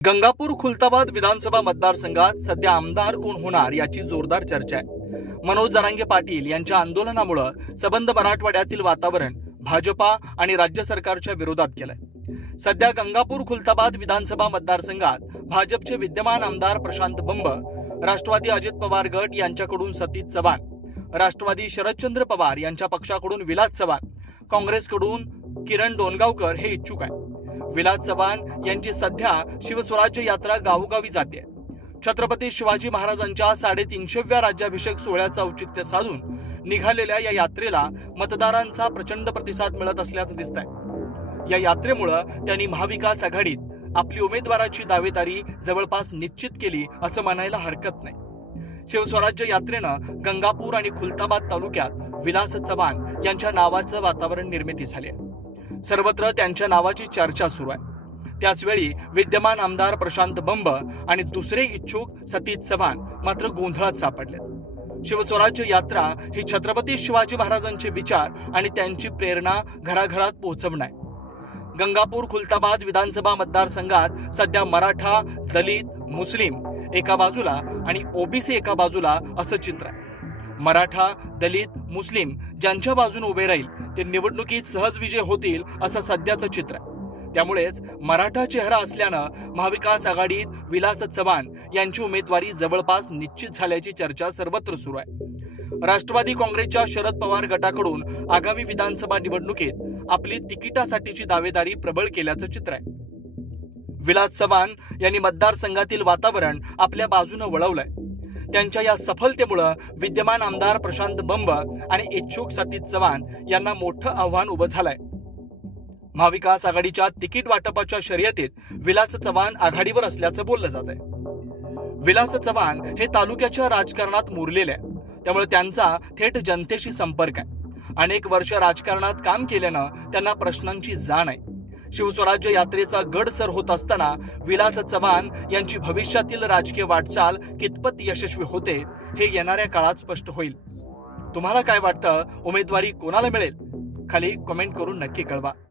गंगापूर खुलताबाद विधानसभा मतदारसंघात सध्या आमदार कोण होणार याची जोरदार चर्चा आहे. मनोज जरांगे पाटील यांच्या आंदोलनामुळं सबंध मराठवाड्यातील वातावरण भाजपा आणि राज्य सरकारच्या विरोधात केलंय. सध्या गंगापूर खुलताबाद विधानसभा मतदारसंघात भाजपचे विद्यमान आमदार प्रशांत बंब राष्ट्रवादी अजित पवार गट यांच्याकडून सतीश चव्हाण राष्ट्रवादी शरदचंद्र पवार यांच्या पक्षाकडून विलास चव्हाण काँग्रेसकडून किरण डोणगावकर हे इच्छुक आहे विलास चव्हाण यांची सध्या शिवस्वराज्य यात्रा गावोगावी जाते. छत्रपती शिवाजी महाराजांच्या साडेतीनशेव्या राज्याभिषेक सोहळ्याचं औचित्य साधून निघालेल्या या यात्रेला मतदारांचा प्रचंड प्रतिसाद मिळत असल्याचं दिसत आहे या यात्रेमुळं त्यांनी महाविकास आघाडीत आपली उमेदवाराची दावेदारी जवळपास निश्चित केली असं म्हणायला हरकत नाही. शिवस्वराज्य यात्रेनं गंगापूर आणि खुलताबाद तालुक्यात विलास चव्हाण यांच्या नावाचं वातावरण निर्मिती झाली आहे सर्वत्र त्यांच्या नावाची चर्चा सुरू आहे. त्याचवेळी विद्यमान आमदार प्रशांत बंब आणि दुसरे इच्छुक सतीश चव्हाण मात्र गोंधळात सापडलेत. शिवस्वराज्य यात्रा ही छत्रपती शिवाजी महाराजांचे विचार आणि त्यांची प्रेरणा घराघरात पोहोचवणं आहे. गंगापूर खुलताबाद विधानसभा मतदारसंघात सध्या मराठा दलित मुस्लिम एका बाजूला आणि ओबीसी एका बाजूला असं चित्र आहे. मराठा दलित मुस्लिम ज्यांच्या बाजून उभे राहील ते निवडणुकीत सहज विजय होतील असं सध्याचं चित्र आहे. त्यामुळेच मराठा चेहरा असल्यानं महाविकास आघाडीत विलास चव्हाण यांची उमेदवारी जवळपास निश्चित झाल्याची चर्चा सर्वत्र सुरू आहे. राष्ट्रवादी काँग्रेसच्या शरद पवार गटाकडून आगामी विधानसभा निवडणुकीत आपली तिकिटासाठीची दावेदारी प्रबळ केल्याचं चित्र आहे. विलास चव्हाण यांनी मतदारसंघातील वातावरण आपल्या बाजूनं वळवलंय. त्यांच्या या सफलतेमुळं विद्यमान आमदार प्रशांत बंब आणि इच्छुक सतीश चव्हाण यांना मोठं आव्हान उभं झालंय. महाविकास आघाडीच्या तिकीट वाटपाच्या शर्यतीत विलास चव्हाण आघाडीवर असल्याचं बोललं जात आहे विलास चव्हाण हे तालुक्याच्या राजकारणात मुरलेले आहे त्यामुळे त्यांचा थेट जनतेशी संपर्क आहे. अनेक वर्ष राजकारणात काम केल्यानं त्यांना प्रश्नांची जाण आहे. शिवस्वराज्य यात्रेचा गड सर होत असताना विलास चव्हाण यांची भविष्यातील राजकीय वाटचाल कितपत यशस्वी होते हे येणाऱ्या काळात स्पष्ट होईल. तुम्हाला काय वाटतं? उमेदवारी कोणाला मिळेल? खाली कमेंट करून नक्की कळवा.